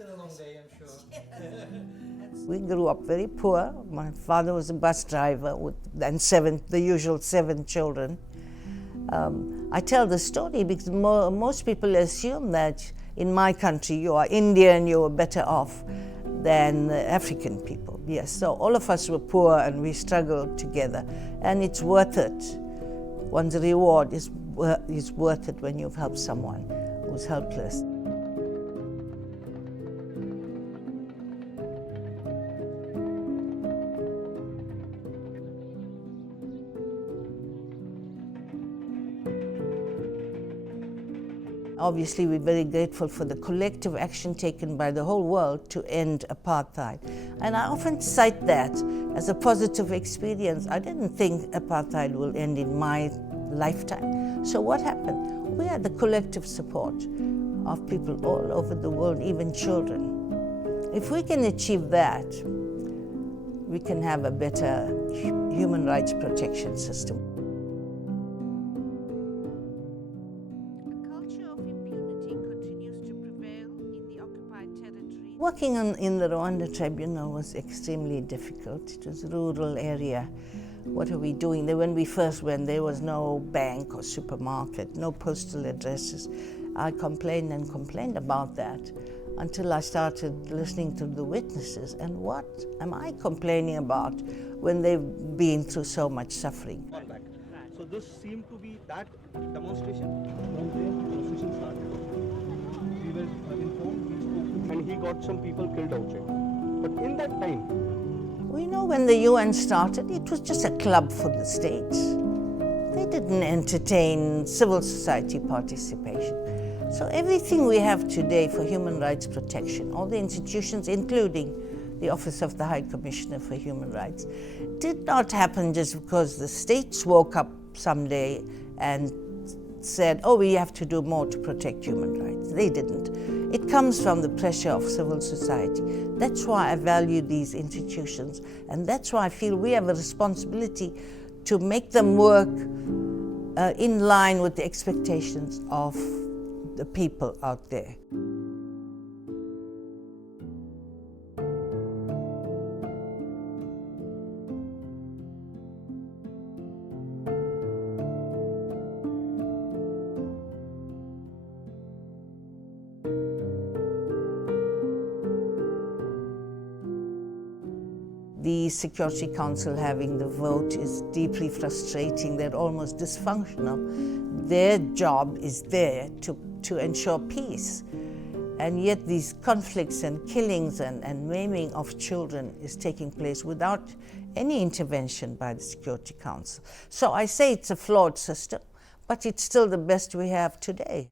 been a long day, I'm sure. We grew up very poor. My father was a bus driver and the usual seven children. I tell the story because most people assume that in my country you are Indian, you are better off than the African people. Yes, so all of us were poor and we struggled together, and it's worth it. One's reward is worth it when you've helped someone who's helpless. Obviously, we're very grateful for the collective action taken by the whole world to end apartheid. And I often cite that as a positive experience. I didn't think apartheid will end in my lifetime. So what happened? We had the collective support of people all over the world, even children. If we can achieve that, we can have a better human rights protection system. Working in the Rwanda tribunal was extremely difficult. It was a rural area. What are we doing? When we first went, there was no bank or supermarket, no postal addresses. I complained and complained about that until I started listening to the witnesses. And what am I complaining about when they've been through so much suffering? So this seemed to be that demonstration. From there, the demonstration started. We were informed, we spoke, and he got some people killed outside. But in that time, we know when the UN started, it was just a club for the states. They didn't entertain civil society participation. So everything we have today for human rights protection, all the institutions, including the Office of the High Commissioner for Human Rights, did not happen just because the states woke up someday and said, oh, we have to do more to protect human rights. They didn't. It comes from the pressure of civil society. That's why I value these institutions, and that's why I feel we have a responsibility to make them work in line with the expectations of the people out there. The Security Council having the vote is deeply frustrating. They're almost dysfunctional. Their job is there to ensure peace. And yet these conflicts and killings and maiming of children is taking place without any intervention by the Security Council. So I say it's a flawed system, but it's still the best we have today.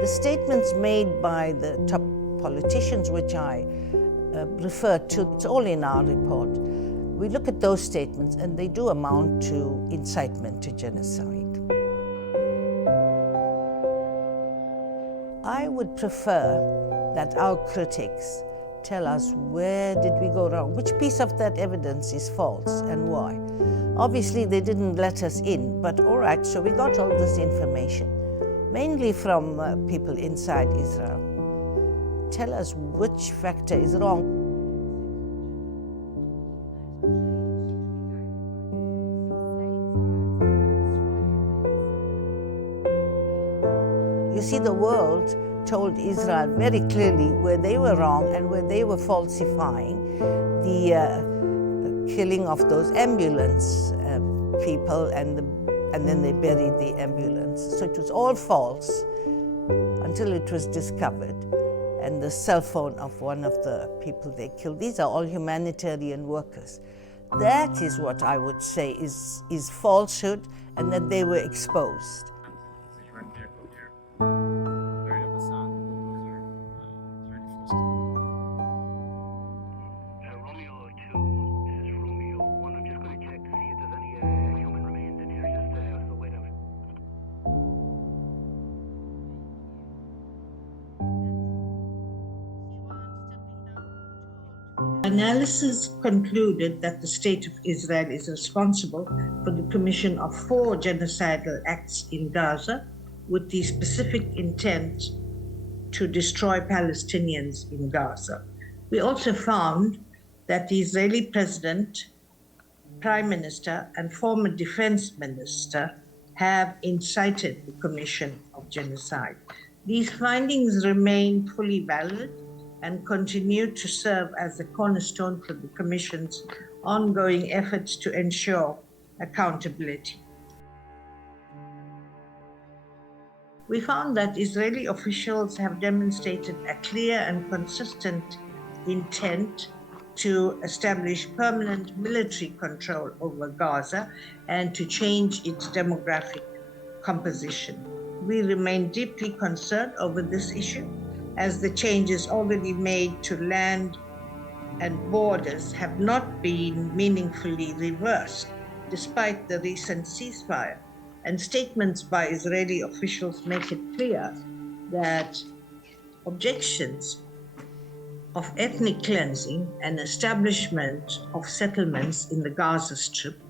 The statements made by the top politicians, which I refer to, it's all in our report. We look at those statements and they do amount to incitement to genocide. I would prefer that our critics tell us where did we go wrong, which piece of that evidence is false and why. Obviously they didn't let us in, but all right, so we got all this information, mainly from people inside Israel. Tell us which factor is wrong. You see, the world told Israel very clearly where they were wrong and where they were falsifying the killing of those ambulance people, and then they buried the ambulance. So it was all false until it was discovered. And the cell phone of one of the people they killed, these are all humanitarian workers. That is what I would say is falsehood, and that they were exposed. Analysis concluded that the State of Israel is responsible for the commission of 4 genocidal acts in Gaza with the specific intent to destroy Palestinians in Gaza. We also found that the Israeli president, prime minister, and former defense minister have incited the commission of genocide. These findings remain fully valid and continue to serve as a cornerstone for the Commission's ongoing efforts to ensure accountability. We found that Israeli officials have demonstrated a clear and consistent intent to establish permanent military control over Gaza and to change its demographic composition. We remain deeply concerned over this issue, as the changes already made to land and borders have not been meaningfully reversed, despite the recent ceasefire. And statements by Israeli officials make it clear that objections of ethnic cleansing and establishment of settlements in the Gaza Strip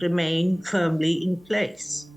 remain firmly in place.